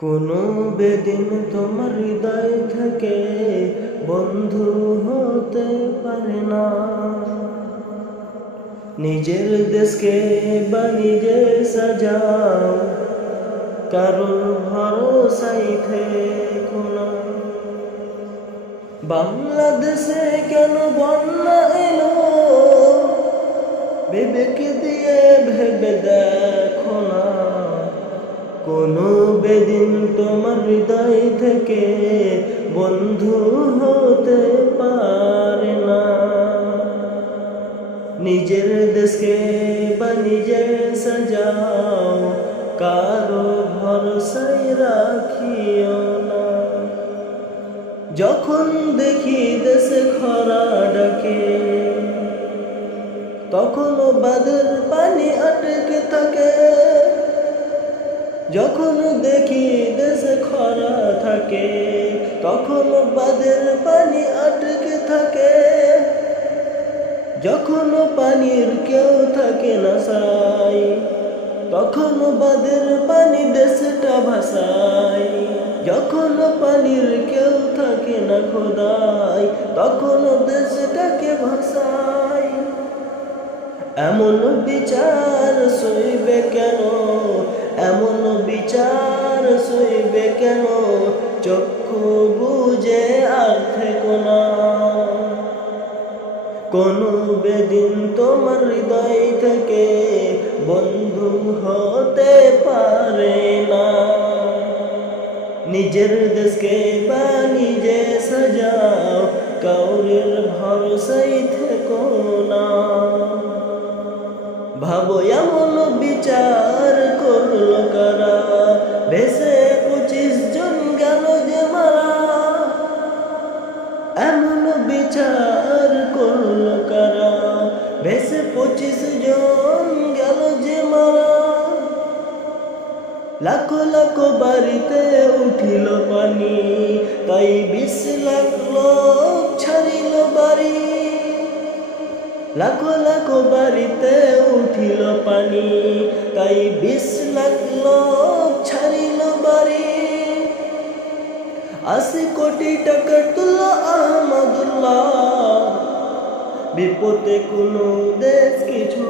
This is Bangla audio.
কোনো বেদিন তোমার হৃদয় থেকে বন্ধু হতে পারে না। নিজের দেশকে বা নিজে সাজাও, কারোর ভরসাই থেকো না। বাংলাদেশে কেন বন্যা এলো, বিবেক দিয়ে ভেবে দেখো না। কোনো বেদিন তোমার হৃদয় থেকে বন্ধু হতে পারে না। নিজের দেশকে বা নিজে সাজাও, কারো ভরসায় রাখিও না। যখন দেখি দেশে খরা ডাকে, তখনও বাঁধের পানি আটকে থাকে। যখন দেখি দেশে খরা থাকে, তখন বাঁধের পানি আটকে থাকে। যখন পানির কেউ থাকে না সাই, তখন বাঁধের পানি দেশটা ভাসায়। যখন পানির কেউ থাকে না খোদাই, তখন দেশটাকে ভাসায়। এমন বিচার সইবে কেন, এমন বিচার সইবে কেন, চক্ষু বুঝে আর থেকো না। কোনো বেদিন তোমার হৃদয় থেকে বন্ধু হতে পারে না। নিজের দেশকে বা নিজে সাজাও, কাউরের ভরসায় থেকো না। ভাবো এমন বিচার করলো কারা, ভেসে 25 জন গেল যে মারা। এমন বিচার করলো কারা, ভেসে 25 জন গেল যে মারা। লাখো লাখো বাড়িতে উঠিল পানি, তাই 20 লাখ লোক ছাড়িল বাড়ি। লাখো লাখো বাড়িতে উঠিল পানি, তাই 20 লাখ লোক ছাড়িল বাড়ি। 80 কোটি টাকা তুলল আহমদুল্লাহ, বিপদে কোনো দেশ কিছু